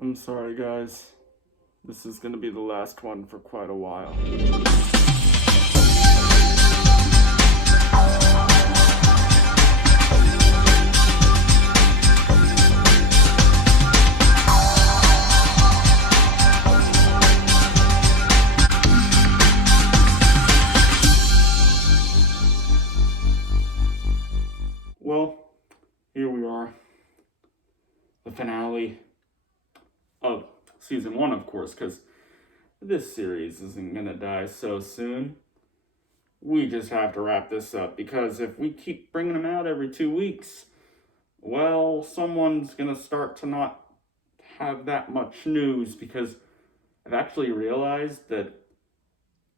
I'm sorry, guys. This is gonna be the last one for quite a while. Well, here we are. The finale of season 1, of course, because this series isn't gonna die so soon. We just have to wrap this up because if we keep bringing them out every 2 weeks, well, someone's gonna start to not have that much news because I've actually realized that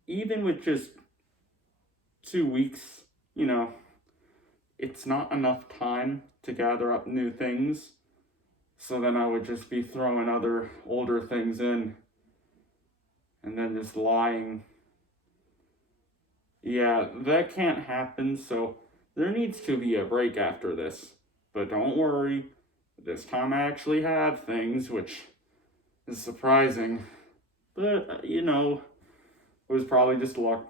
even with just 2 weeks, it's not enough time to gather up new things. So then I would just be throwing other older things in and then just lying. Yeah, that can't happen, so there needs to be a break after this. But don't worry, this time I actually have things, which is surprising. But, it was probably just luck.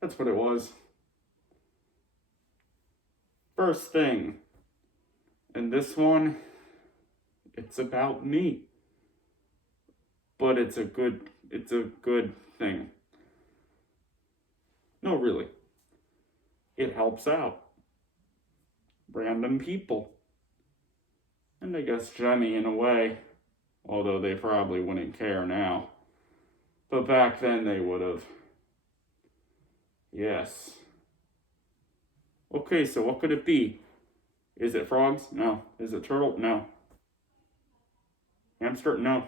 That's what it was. First thing, and this one, it's about me. But it's a good thing. No, really. It helps out random people. And I guess Gemmy in a way, although they probably wouldn't care now. But back then they would have. Yes. Okay, so what could it be? Is it frogs? No. Is it turtle? No. Hamster? No.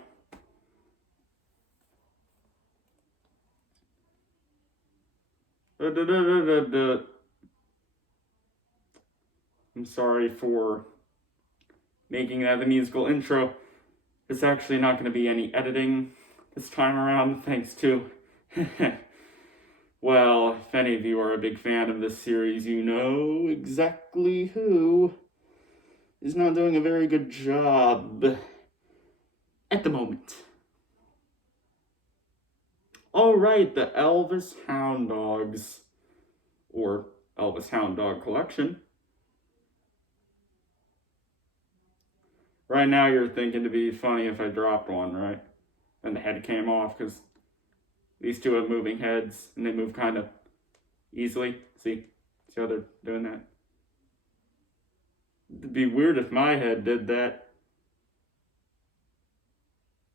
I'm sorry for making that the musical intro. There's actually not going to be any editing this time around, thanks to... Well, if any of you are a big fan of this series, you know exactly who is not doing a very good job at the moment. Alright, the Elvis Hound Dogs, or Elvis Hound Dog Collection. Right now you're thinking it'd be funny if I dropped one, right? And the head came off, because these two have moving heads, and they move kind of easily. See how they're doing that? It'd be weird if my head did that.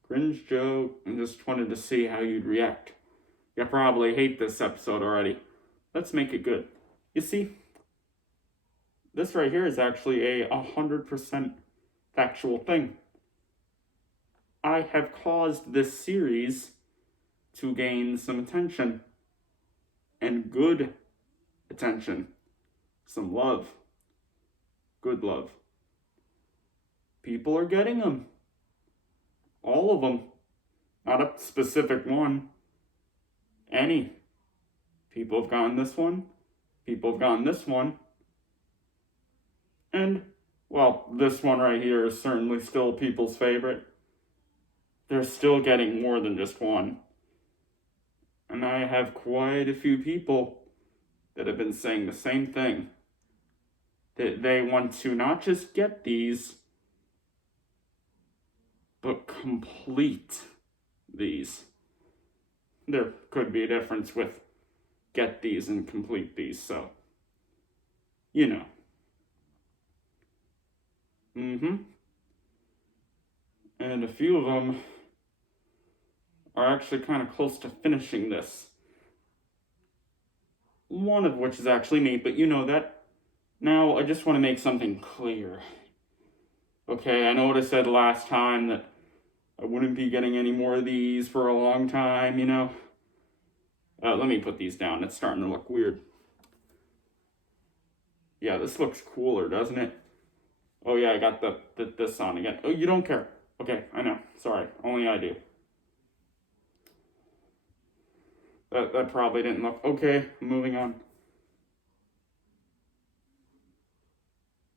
Cringe joke. I just wanted to see how you'd react. You probably hate this episode already. Let's make it good. You see, this right here is actually a 100% factual thing. I have caused this series to gain some attention. And good attention. Some love. Good love. People are getting them. All of them. Not a specific one. Any. People have gotten this one. People have gotten this one. And, well, this one right here is certainly still people's favorite. They're still getting more than just one. And I have quite a few people that have been saying the same thing. That they want to not just get these, but complete these. There could be a difference with get these and complete these, so, And a few of them are actually kind of close to finishing this. One of which is actually me, but you know that. Now, I just want to make something clear. Okay, I know what I said last time, that I wouldn't be getting any more of these for a long time, Let me put these down. It's starting to look weird. Yeah, this looks cooler, doesn't it? Oh yeah, I got this on again. Oh, you don't care. Okay, I know. Sorry, only I do. That probably didn't look... Okay, moving on.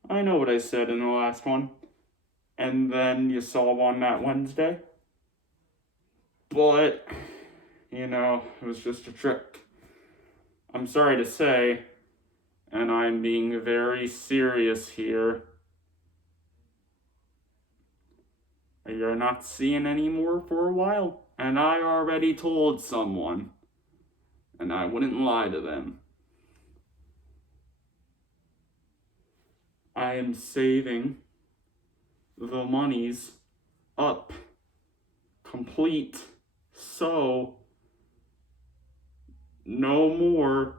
I know what I said in the last one. and then you saw one that Wednesday. But, it was just a trick. I'm sorry to say, and I'm being very serious here, you're not seeing any more for a while. And I already told someone, and I wouldn't lie to them. I am saving the monies up complete, so no more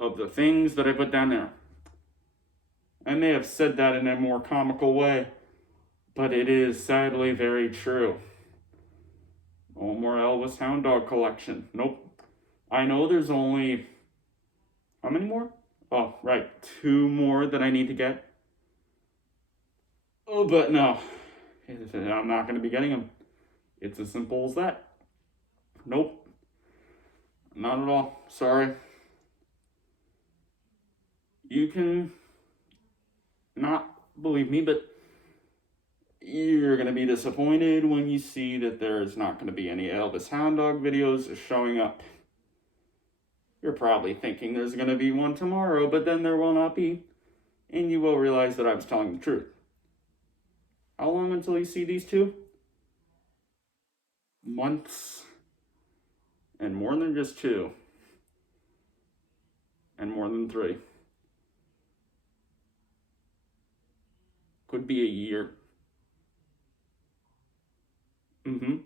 of the things that I put down there. I may have said that in a more comical way, but it is sadly very true. No more Elvis Hound Dog collection. Nope. I know there's only, how many more? Oh, right, 2 more that I need to get. Oh, but no, I'm not going to be getting them. It's as simple as that. Nope. Not at all. Sorry. You can not believe me, but you're going to be disappointed when you see that there's not going to be any Elvis Hound Dog videos showing up. You're probably thinking there's going to be one tomorrow, but then there will not be, and you will realize that I was telling the truth. How long until you see these 2? Months. And more than just 2. And more than 3. Could be a year. You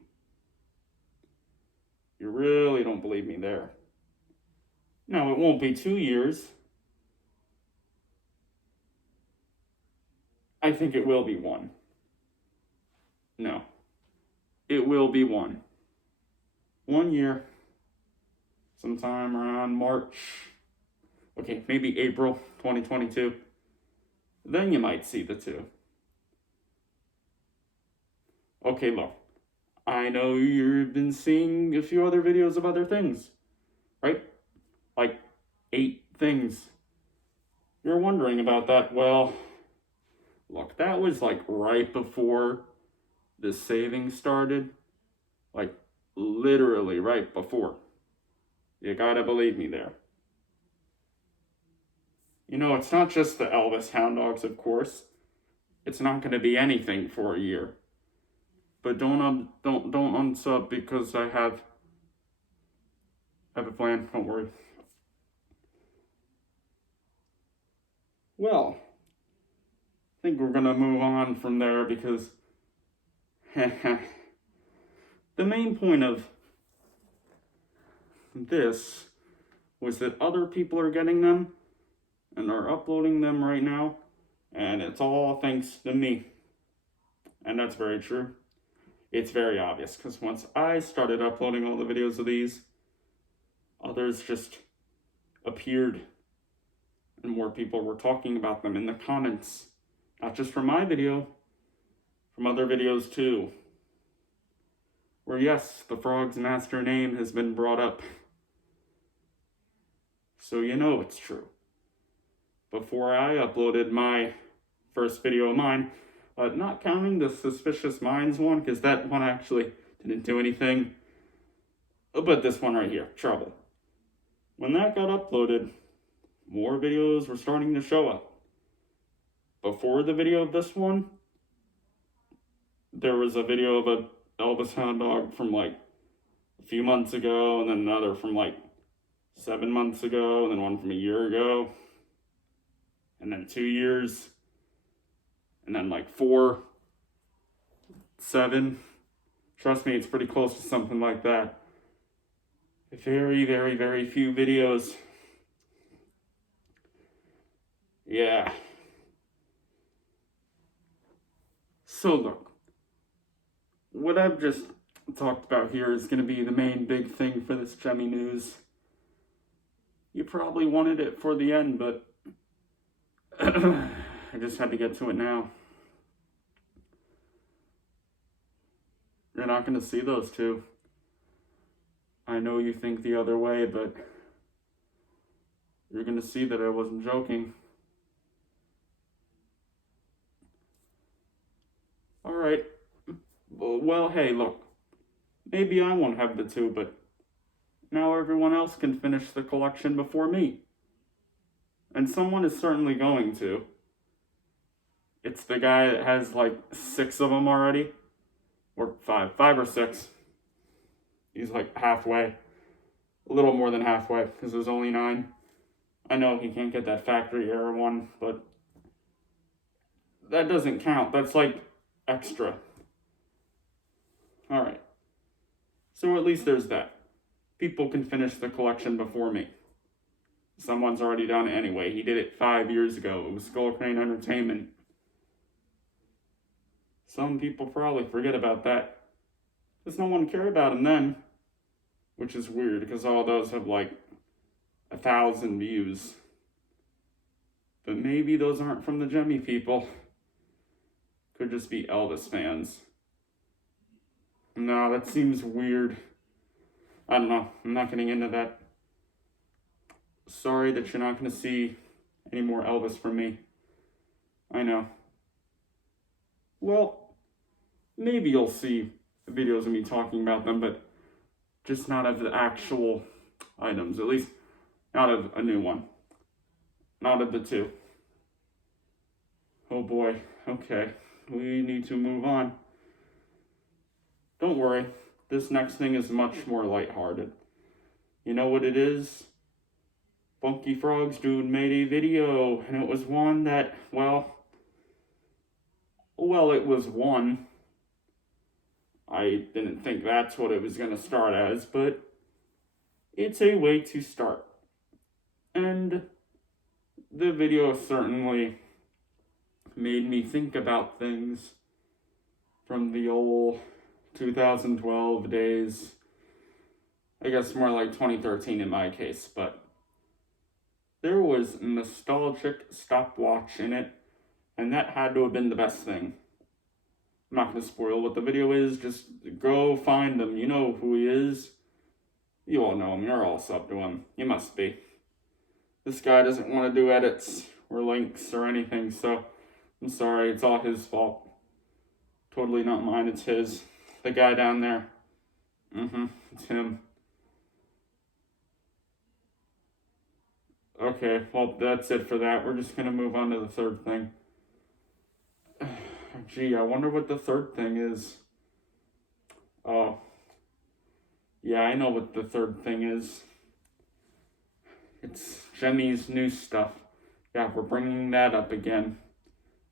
really don't believe me there. No, it won't be 2 years. I think it will be 1. No. It will be 1. 1 year. Sometime around March. Okay, maybe April 2022. Then you might see the 2. Okay, look. I know you've been seeing a few other videos of other things, right? Like 8 things. You're wondering about that. Well, look, that was like right before the saving started. Like literally right before. You gotta believe me there. It's not just the Elvis Hound Dogs, of course. It's not gonna be anything for a year. But don't unsub because I have a plan. Don't worry. Well, I think we're gonna move on from there because the main point of this was that other people are getting them and are uploading them right now, and it's all thanks to me. And that's very true. It's very obvious because once I started uploading all the videos of these, others just appeared and more people were talking about them in the comments. Not just from my video, from other videos too. Where yes, the frog's master name has been brought up. So it's true. Before I uploaded my first video of mine, not counting the Suspicious Minds one, because that one actually didn't do anything. But this one right here, Trouble. When that got uploaded, more videos were starting to show up. Before the video of this one, there was a video of a Elvis Hound Dog from like a few months ago, and then another from like 7 months ago, and then one from a year ago, and then 2 years, and then like 4, 7. Trust me, it's pretty close to something like that. Very, very, very few videos. Yeah. So look, what I've just talked about here is going to be the main big thing for this Gemmy news. You probably wanted it for the end, but I just had to get to it now. You're not going to see those 2. I know you think the other way, but you're going to see that I wasn't joking. Well, hey, look, maybe I won't have the two, but now everyone else can finish the collection before me. And someone is certainly going to. It's the guy that has like 6 of them already. Or 5 or 6. He's like halfway. A little more than halfway, because there's only 9. I know he can't get that factory error one, but that doesn't count. That's like extra. Alright. So at least there's that. People can finish the collection before me. Someone's already done it anyway. He did it 5 years ago. It was Skull Crane Entertainment. Some people probably forget about that. Because no one cared about him then. Which is weird, because all those have like 1,000 views. But maybe those aren't from the Gemmy people. Could just be Elvis fans. No, that seems weird. I don't know. I'm not getting into that. Sorry that you're not going to see any more Elvis from me. I know. Well, maybe you'll see videos of me talking about them, but just not of the actual items. At least, not of a new one. Not of the 2. Oh boy. Okay. We need to move on. Don't worry. This next thing is much more lighthearted. You know what it is? Funky Frogs Dude made a video, and it was one that, well, it was one. I didn't think that's what it was going to start as, but it's a way to start. And the video certainly made me think about things from the old 2012 days. I guess more like 2013 in my case, but there was nostalgic stopwatch in it, and that had to have been the best thing. I'm not going to spoil what the video is, just go find him. You know who he is. You all know him, you're all sub to him. You must be. This guy doesn't want to do edits or links or anything, so I'm sorry, it's all his fault. Totally not mine, it's his. The guy down there. It's him. Okay, well, that's it for that. We're just going to move on to the third thing. Gee, I wonder what the third thing is. Oh. Yeah, I know what the third thing is. It's Gemmy's new stuff. Yeah, we're bringing that up again.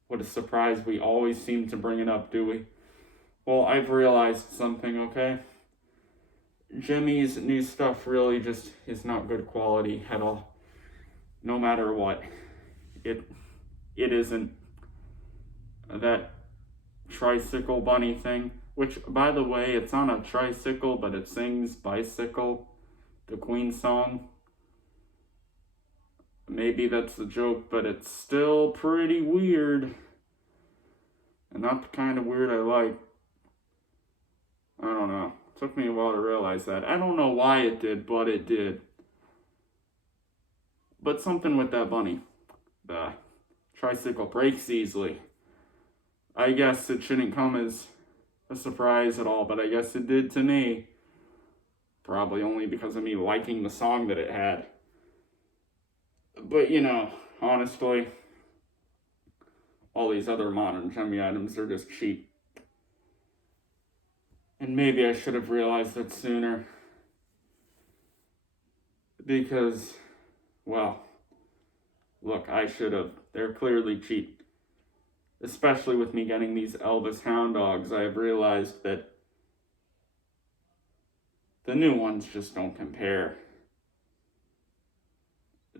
What a surprise. We always seem to bring it up, do we? Well, I've realized something, okay? Gemmy's new stuff really just is not good quality at all. No matter what. It isn't. That tricycle bunny thing, which, by the way, it's on a tricycle, but it sings Bicycle, the Queen song. Maybe that's the joke, but it's still pretty weird. And not the kind of weird I like. I don't know. It took me a while to realize that. I don't know why it did, but it did. But something with that bunny. The tricycle breaks easily. I guess it shouldn't come as a surprise at all, but I guess it did to me. Probably only because of me liking the song that it had. But, you know, honestly, all these other modern Gemmy items are just cheap. And maybe I should have realized that sooner. Because, well, look, I should have. They're clearly cheap. Especially with me getting these Elvis Hound Dogs, I have realized that the new ones just don't compare.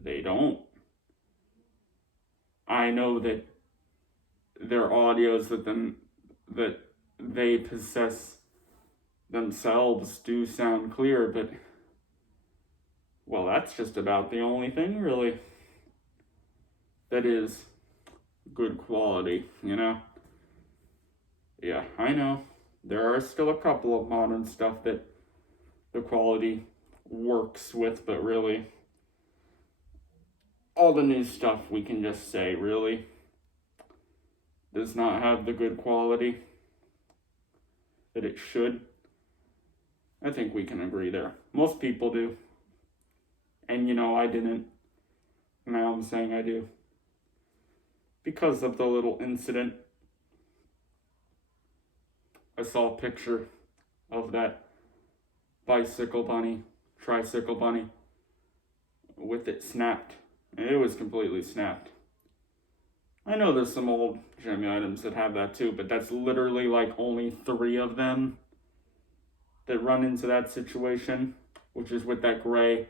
They don't. I know that their audios that they possess themselves do sound clear, but, well, that's just about the only thing, really, that is good quality, you know? Yeah, I know. There are still a couple of modern stuff that the quality works with, but really, all the new stuff, we can just say, really, does not have the good quality. that it should. I think we can agree there. Most people do. And I didn't. Now I'm saying I do. Because of the little incident. I saw a picture of that tricycle bunny, with it snapped. It was completely snapped. I know there's some old Gemmy items that have that too, but that's literally like only 3 of them that run into that situation, which is with that gray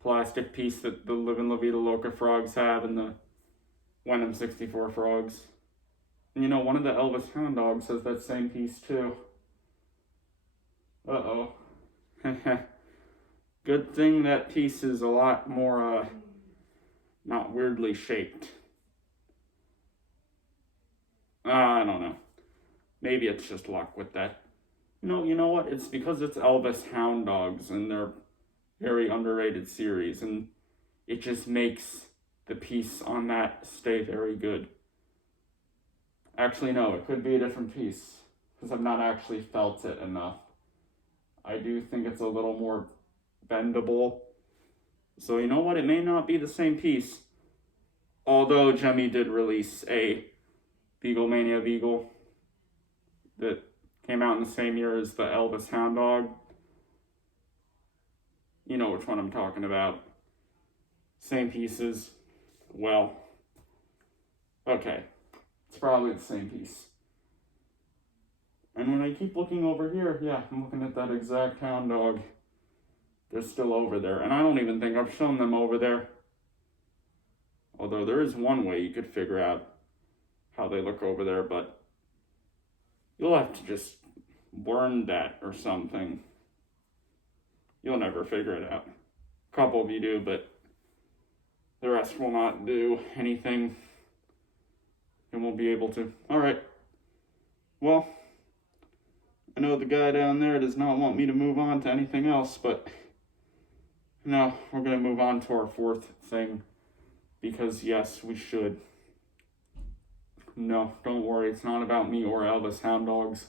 plastic piece that the Livin' La Vida Loca frogs have and the Wenham 64 frogs. And one of the Elvis Hound Dogs has that same piece too. Uh-oh. Good thing that piece is a lot more, not weirdly shaped. I don't know. Maybe it's just luck with that. You know what? It's because it's Elvis Hound Dogs and they're very underrated series, and it just makes the piece on that stay very good. Actually, no, it could be a different piece because I've not actually felt it enough. I do think it's a little more bendable. So you know what? It may not be the same piece. Although Gemmy did release a Beaglemania Beagle that came out in the same year as the Elvis Hound Dog. You know which one I'm talking about. Same pieces. Well, okay. It's probably the same piece. And when I keep looking over here, yeah, I'm looking at that exact hound dog. They're still over there. And I don't even think I've shown them over there. Although there is one way you could figure out how they look over there, but you'll have to just learn that or something. You'll never figure it out. A couple of you do, but the rest will not do anything and won't be able to. All right. Well, I know the guy down there does not want me to move on to anything else, but no, we're going to move on to our 4th thing because, yes, we should. No, don't worry. It's not about me or Elvis Hound Dogs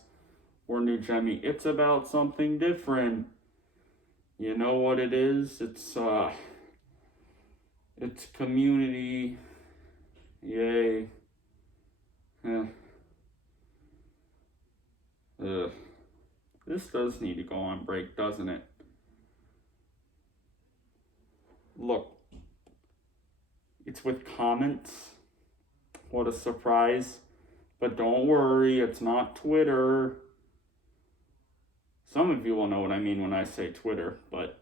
or New Gemmy. It's about something different. You know what it is? It's community. Yay. This does need to go on break, doesn't it? Look. It's with comments. What a surprise. But don't worry, it's not Twitter. Some of you will know what I mean when I say Twitter, but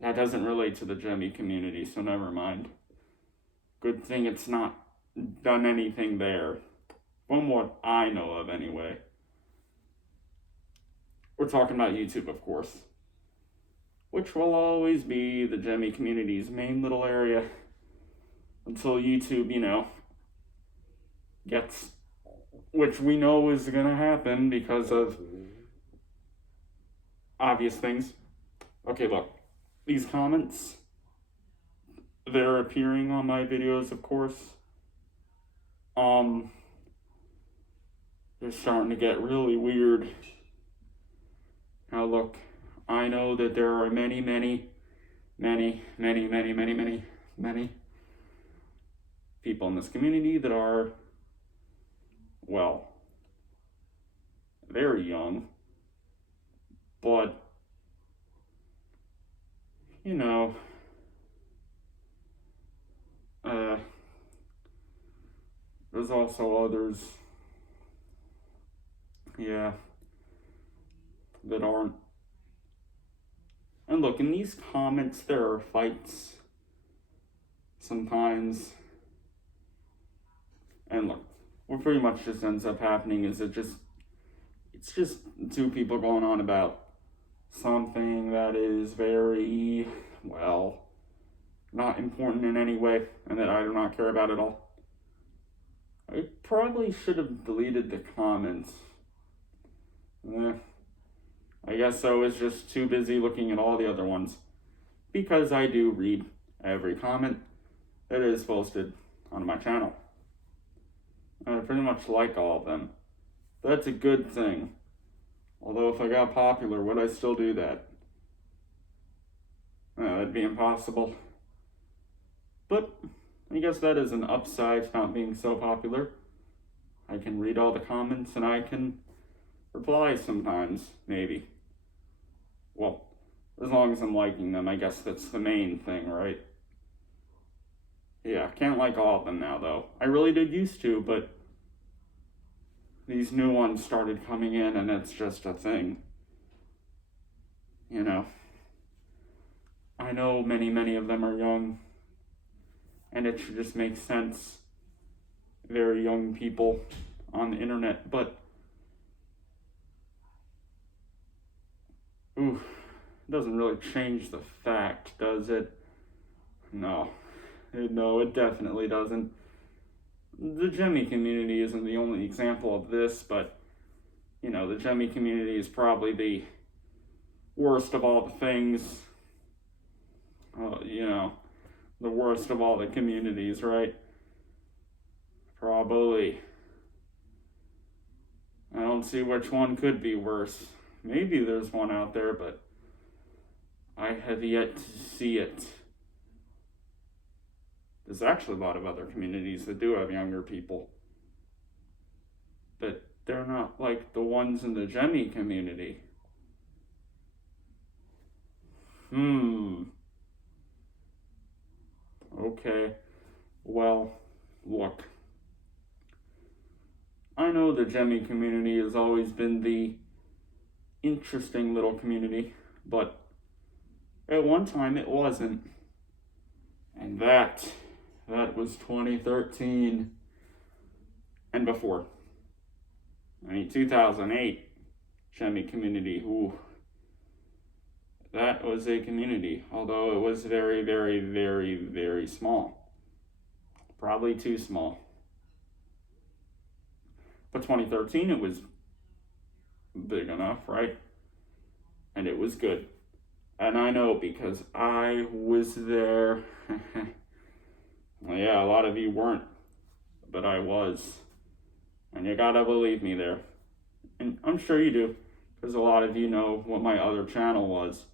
that doesn't relate to the Gemmy community, so never mind. Good thing it's not done anything there. From what I know of, anyway. We're talking about YouTube, of course. Which will always be the Gemmy community's main little area. Until YouTube, gets... Which we know is going to happen because of obvious things. Okay, look. These comments, they're appearing on my videos, of course. They're starting to get really weird. Now look, I know that there are many people in this community that are, well, very young, but, there's also others, that aren't. And look, in these comments, there are fights sometimes. And look, what pretty much just ends up happening is it's just 2 people going on about something that is very, well, not important in any way, and that I do not care about at all. I probably should have deleted the comments. I guess I was just too busy looking at all the other ones. Because I do read every comment that is posted on my channel. I pretty much like all of them. That's a good thing. Although if I got popular, would I still do that? That'd be impossible. But I guess that is an upside to not being so popular. I can read all the comments and I can reply sometimes, maybe. Well, as long as I'm liking them, I guess that's the main thing, right? Yeah, can't like all of them now, though. I really did used to, but these new ones started coming in and it's just a thing. You know, I know many of them are young, and it should just make sense. Very young people on the internet, but it doesn't really change the fact, does it? No, it definitely doesn't. The Gemmy community isn't the only example of this, but the Gemmy community is probably the worst of all the things. The worst of all the communities, right? Probably. I don't see which one could be worse. Maybe there's one out there, but I have yet to see it. There's actually a lot of other communities that do have younger people, but they're not like the ones in the Gemmy community. Okay. Well, look. I know the Gemmy community has always been the interesting little community, but at one time it wasn't. And that was 2013 and before. 2008 Gemmy community. That was a community, although it was very, very, very, very small. Probably too small. But 2013, it was big enough, right? And it was good. And I know because I was there. Well, yeah, a lot of you weren't, but I was. And you gotta believe me there. And I'm sure you do, because a lot of you know what my other channel was.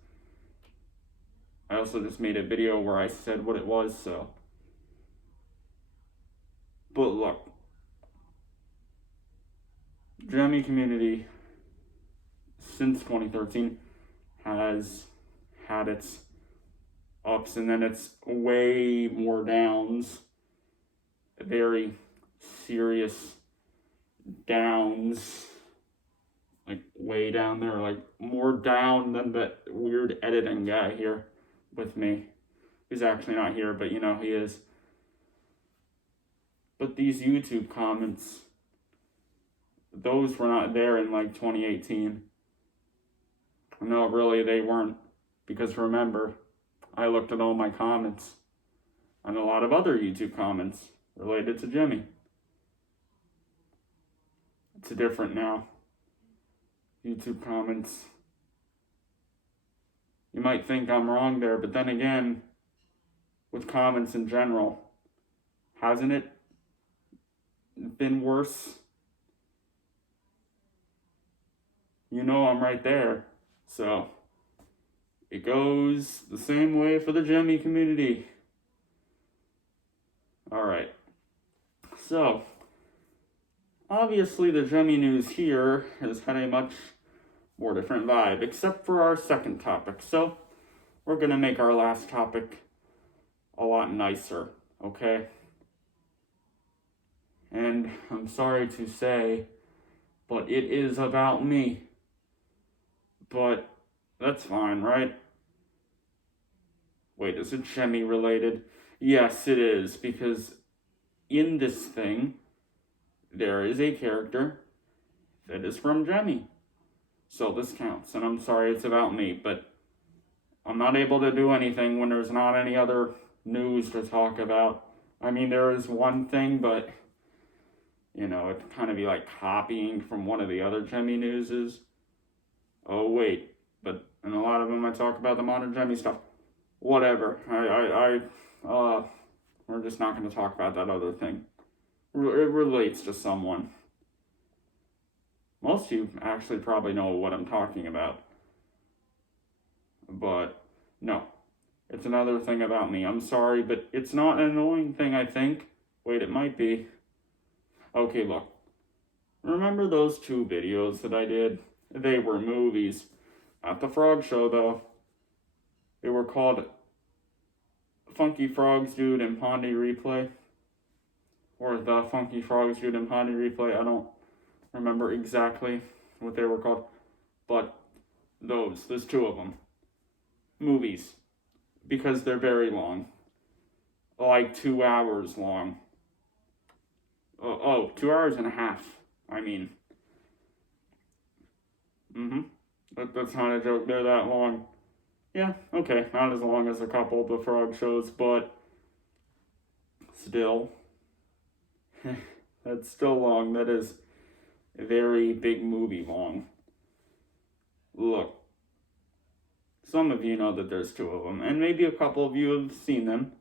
I also just made a video where I said what it was, so. But look, Gemmy community since 2013 has had its ups and then it's way more downs, very serious downs, like way down there, like more down than that weird editing guy here with me. He's actually not here, but he is. But these YouTube comments, those were not there in like 2018. No, really, they weren't. Because remember, I looked at all my comments and a lot of other YouTube comments related to Gemmy. It's different now. YouTube comments. You might think I'm wrong there, but then again, with comments in general, hasn't it been worse? I'm right there. So, it goes the same way for the Gemmy community. Alright. So, obviously the Gemmy news here has had a much more different vibe, except for our second topic. So, we're going to make our last topic a lot nicer, okay? And I'm sorry to say, but it is about me. But that's fine, right? Wait, is it Gemmy related? Yes, it is, because in this thing, there is a character that is from Gemmy. So this counts, and I'm sorry it's about me, but I'm not able to do anything when there's not any other news to talk about. I mean, there is one thing, but, it'd kind of be like copying from one of the other Gemmy newses. Oh, wait, but in a lot of them I talk about the modern Gemmy stuff. Whatever, we're just not going to talk about that other thing. It relates to someone. Most of you actually probably know what I'm talking about. But no, it's another thing about me. I'm sorry, but it's not an annoying thing, I think. Wait, it might be. Okay, look. Remember those 2 videos that I did? They were movies. Not the Frog Show, though. They were called Funky Frogs Dude and Pondy Replay. Or the Funky Frogs Dude and Pondy Replay. I don't remember exactly what they were called. But there's 2 of them. Movies. Because they're very long. Like 2 hours long. 2 hours and a half. I mean. That's not a joke. They're that long. Yeah, okay. Not as long as a couple of the Frog shows, but still. That's still long. That is a very big movie long. Look. Some of you know that there's 2 of them, and maybe a couple of you have seen them.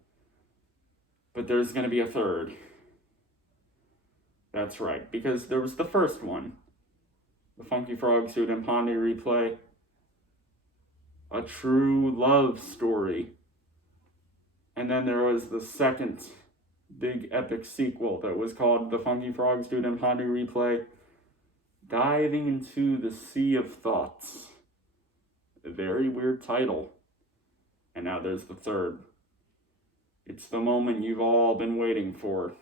But there's going to be a third. That's right, because there was the first one. The Funky Frog Suit and Pondy Replay. A true love story. And then there was the second big epic sequel that was called The Funky Frogs Dude and Pondy Replay, Diving into the Sea of Thoughts. A very weird title. And now there's the third. It's the moment you've all been waiting for.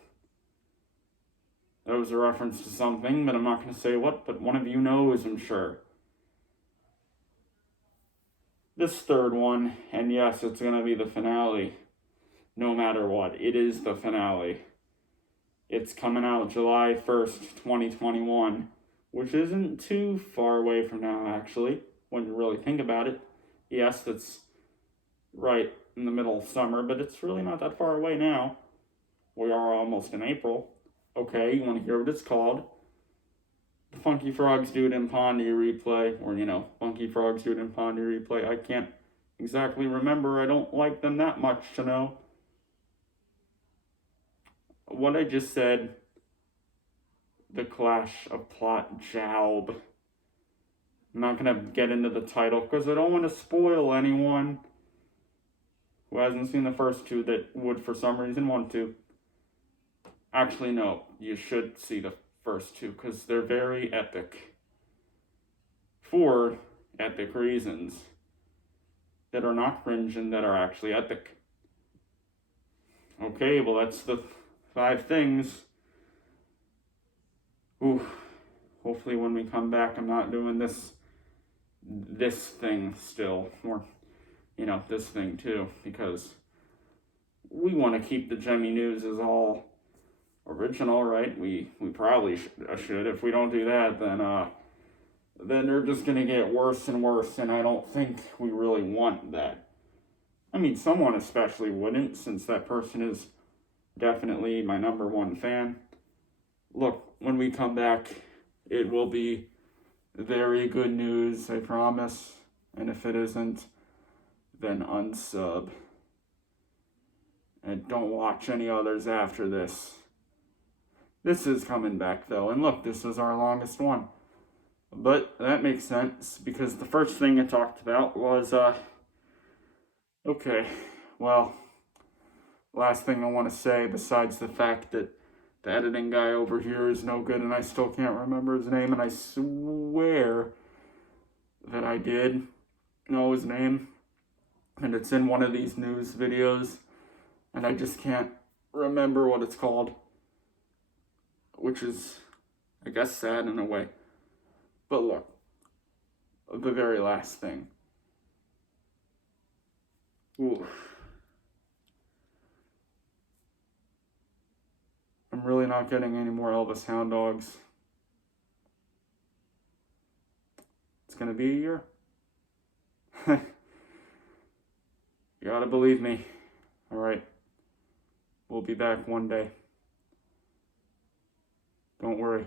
That was a reference to something, but I'm not going to say what, but one of you knows, I'm sure. This third one, and yes, it's going to be the finale. No matter what, it is the finale. It's coming out July 1st, 2021, which isn't too far away from now, actually, when you really think about it. Yes, that's right in the middle of summer, but it's really not that far away now. We are almost in April. Okay, you want to hear what it's called? The Funky Frogs Dude and Pondy Replay, or, Funky Frogs Dude and Pondy Replay. I can't exactly remember. I don't like them that much to know. What I just said, the clash of plot job. I'm not going to get into the title because I don't want to spoil anyone who hasn't seen the first 2 that would for some reason want to. Actually, no, you should see the first 2 because they're very epic. For epic reasons that are not cringe and that are actually epic. Okay, well, that's the 5 things. Ooh, hopefully when we come back, I'm not doing this thing still, or, this thing too, because we want to keep the Gemmy news as all original, right? We probably should. If we don't do that, then they're just gonna get worse and worse, and I don't think we really want that. I mean, someone especially wouldn't, since that person is definitely my number 1 fan. Look, when we come back, it will be very good news, I promise. And if it isn't, then unsub. And don't watch any others after this. This is coming back, though. And look, this is our longest one. But that makes sense, because the first thing I talked about was, okay, well, last thing I want to say, besides the fact that the editing guy over here is no good and I still can't remember his name, and I swear that I did know his name, and it's in one of these news videos, and I just can't remember what it's called, which is, I guess, sad in a way. But look, the very last thing. Ooh. I'm really not getting any more Elvis Hound Dogs. It's gonna be a year. You gotta believe me. Alright. We'll be back one day. Don't worry.